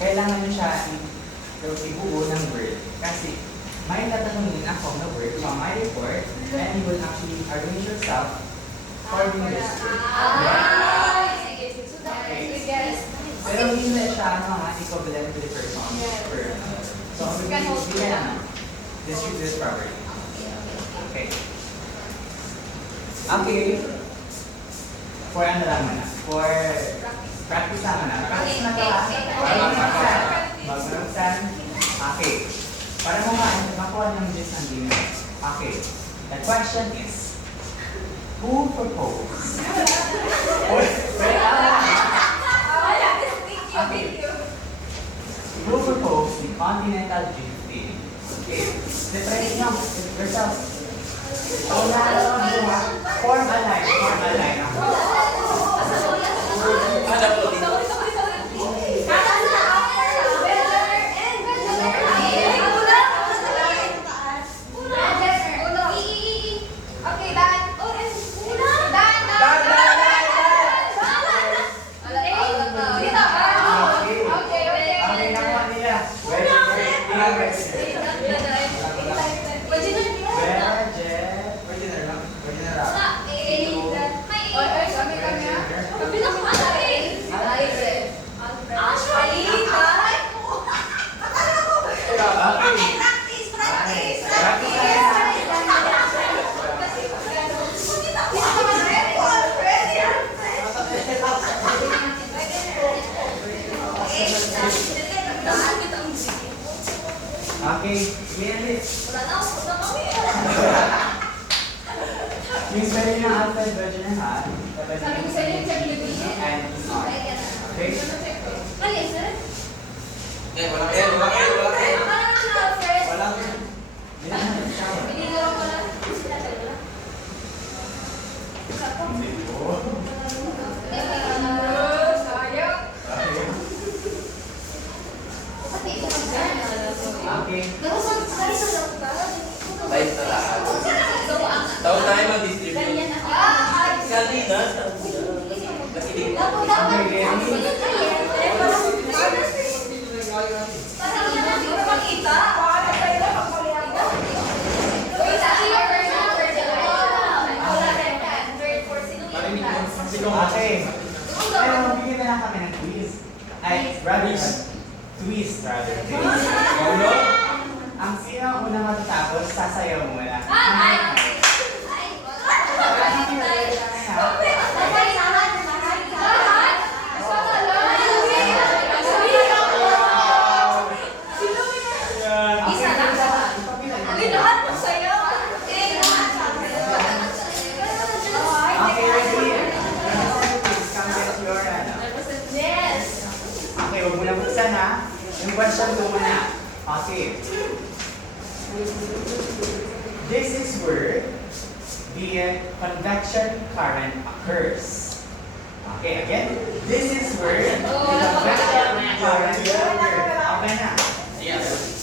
Kailangan nyo siya ibuo ng word. Kasi may tatanungin ako na word from my report and you will actually arrange yourself according to this word. Pero hindi na siya equivalent to the person. So, we can distribute this properly. Okay. Okay. For ano lang muna? For practice naman na. Practice na gawa. Mag-exam. Okay. Para mo makuha ng gist ng game. Okay. The question is, who proposed? Who proposed the continental drifting? Okay. Let's nyo yourself. Form a line. Form a line. Okay, yung spelling ng alphabet version ha. Sabi ko sa inyo, check yung video. And not. Okay? Mali, sir? Walang air. Walang binilo ko lang. Okay. Live sa lahat. Taon tayo mag-distribute. Kanina, nakinig ko. Okay. Pero bigyan na lang kami ng quiz. Ay, rather, twist rather. Ang sino ang unang matatapos, sasayaw muna. Okay, huwag mo na buksan ha. Yung question ko muna. Okay. This is where the convection current occurs. Okay, again. This is where the convection current occurs. Okay na. Yes.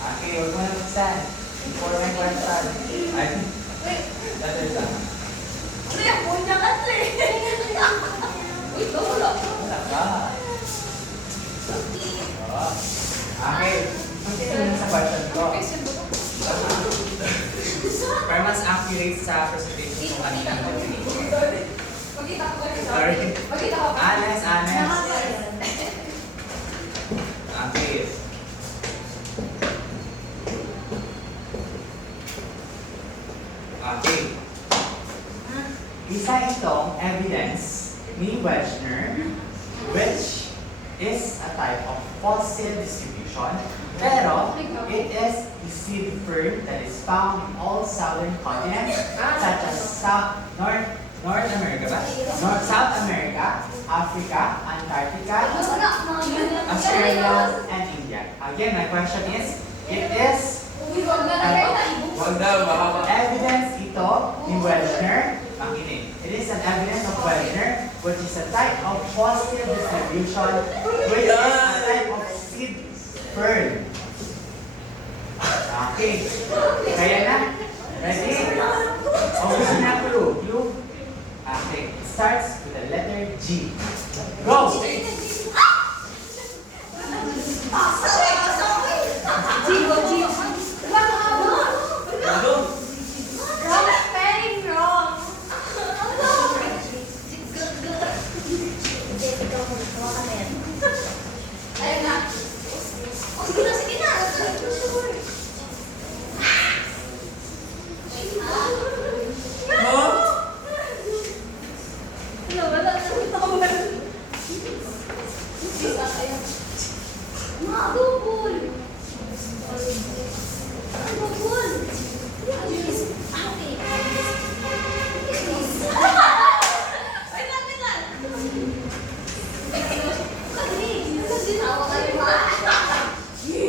Okay, huwag mo na mag-stand. For my question. Ay, letter sa. Ano yung punya kasi? Uy, wala. Wala ka. Oh. Okay. Continue na sa question ko. Para mas accurate sa presentation ko kanina. Magkita ko ba? Sorry. Magkita ko ba? Honest. Okay. Okay. Isa itong evidence ni Wechsner, which is a type of fossil distribution, pero it is a seed fern that is found in all southern continents, such as North America, South America, Africa, Antarctica, Australia, and India. Again, my question is, it is Huwag daw, baka evidence ito ni Wechsner. Makinig. It is an evidence of Wechsner, which is a type of fossil distribution, which is a type of seed fern. Okay. Kaya na? Ready? O gusto na clue? Clue? Okay. It starts with the letter G. Go! ano?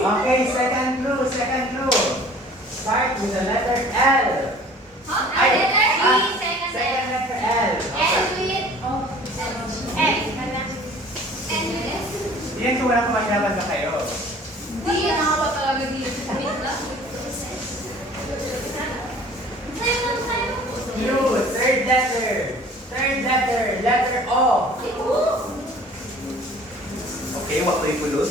Okay, second clue. Start with the letter L. Second letter L. Yan kung wala kumakilala ka kayo. Clue, third letter, letter O. Okay, wak may pulot.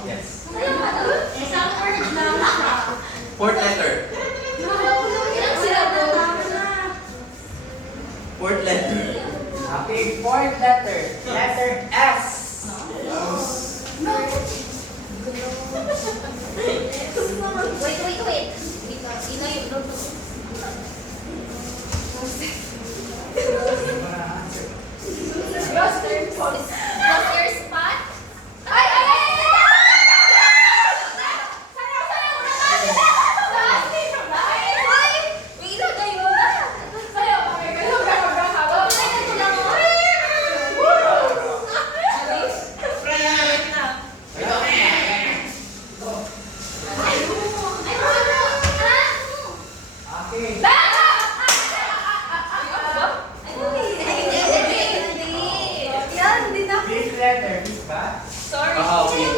Yes. Fourth letter. Fourth letter. Okay, fourth letter, letter S. Wait. Buster spot? Okay. Fifth letter, fifth ba? Sorry. Okay.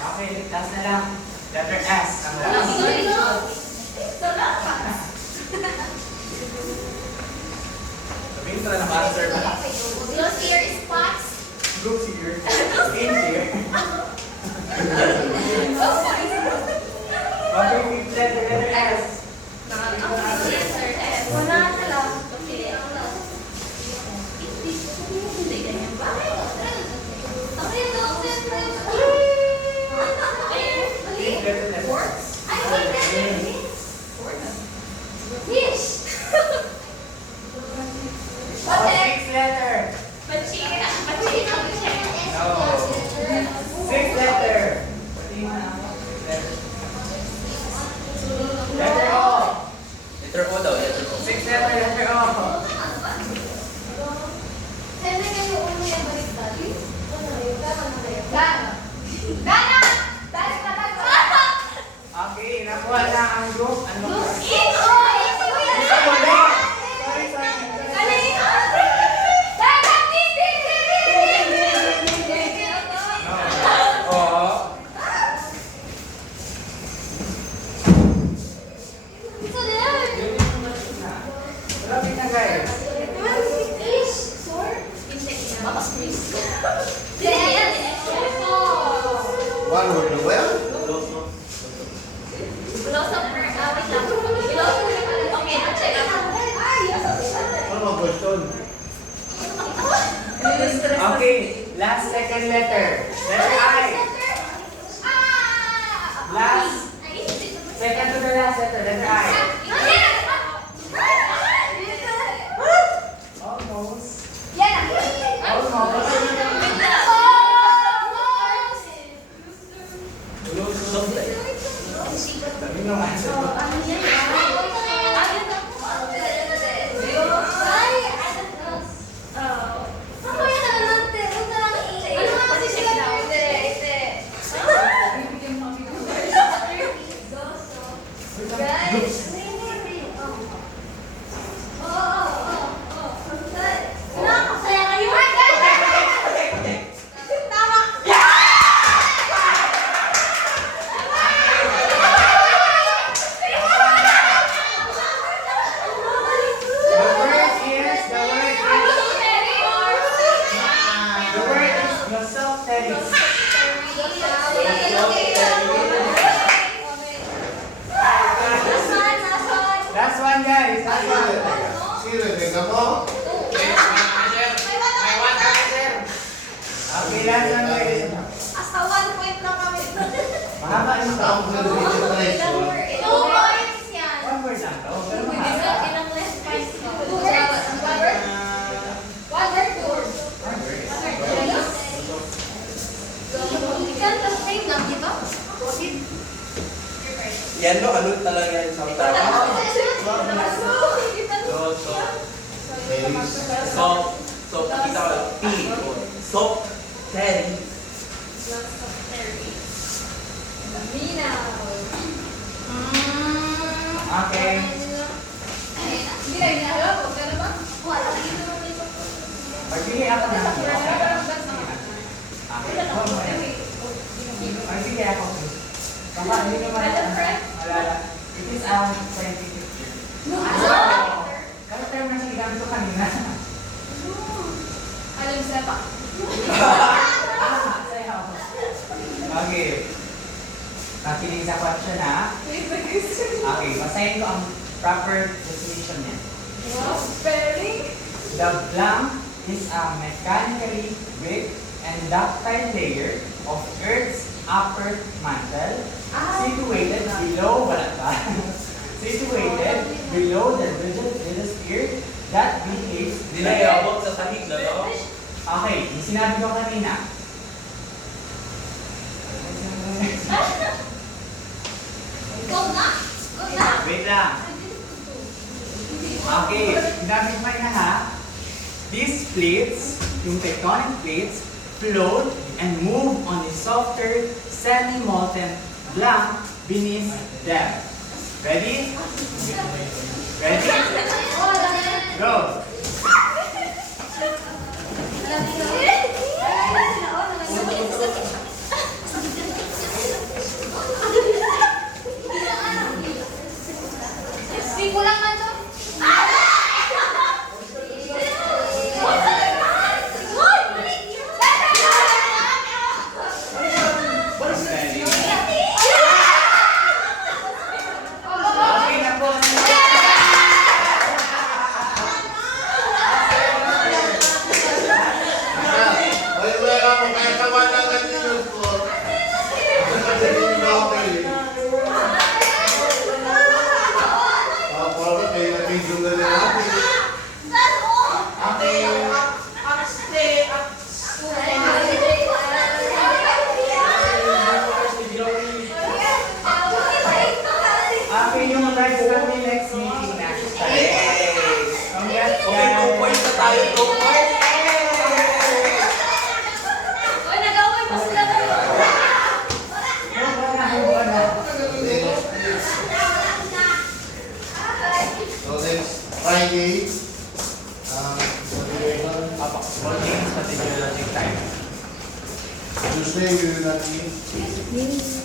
Okay, last na lang. Letter S ang last. Sabihin ko na naka-answer ba? Group here. In here. Okay, fifth letter, letter S. Fifth letter, letter Dana! Dana ka na. Okay, nakuha na ang group. Ano ba? Easy! Oh, easy mo yan! Sorry, sorry. Kanina! Dana! Easy! Oo. Ito din! Malapit na guys. Fish! Sword? Baka squeeze. Yes! One word na ba yan? Blossom per... wait lang. Okay, check out. Ano mga question? Okay, last second letter. Letter I. Last. Second to the last letter. Letter I. Almost. Sabi nung answer ko. The word is yourself, Terry. Last one, guys. Last one. Sino? Tingnan mo? Okay, last one, guys. Hasta 1 point lang kami. Mahaba yung Tao ko na rin yung price. 2 points yan. One word lang to. Pero Ilang mahaba. less points? 2 words? 1 word? 1 word, 2 words. One word. Ikan plus name lang, di ba? Yan no, ano talaga yan sa tao? So, kita ko, P, soft, Terry. Okay. Hindi na inahalap ko. Gano'n ba? Wala. Magbigay ako ng Okay. One more. Magbigay ako. Baka hindi naman malala. It is scientific term. Kaya term na sinagamit ko kanina. Alam sa pa. Okay. Nakinig sa question ha. Okay, basahin ko ang proper definition niya. Spelling? The blank is a mechanically weak and ductile layer of Earth's upper mantle situated below situated below the lithosphere that behaves. Hindi na iabot sa sahig na no? Okay, yung sinabi ko kanina. Go na? Go na? Wait lang. Okay, sinabi ko kanina ha. These plates, yung tectonic plates, float and move on a softer, semi-molten blank beneath them. Ready? Ready? Go! Kulang man to. Okay na po. Friday, Saturday, Apa, all games pati biologic time. Tuesday, we will not eat.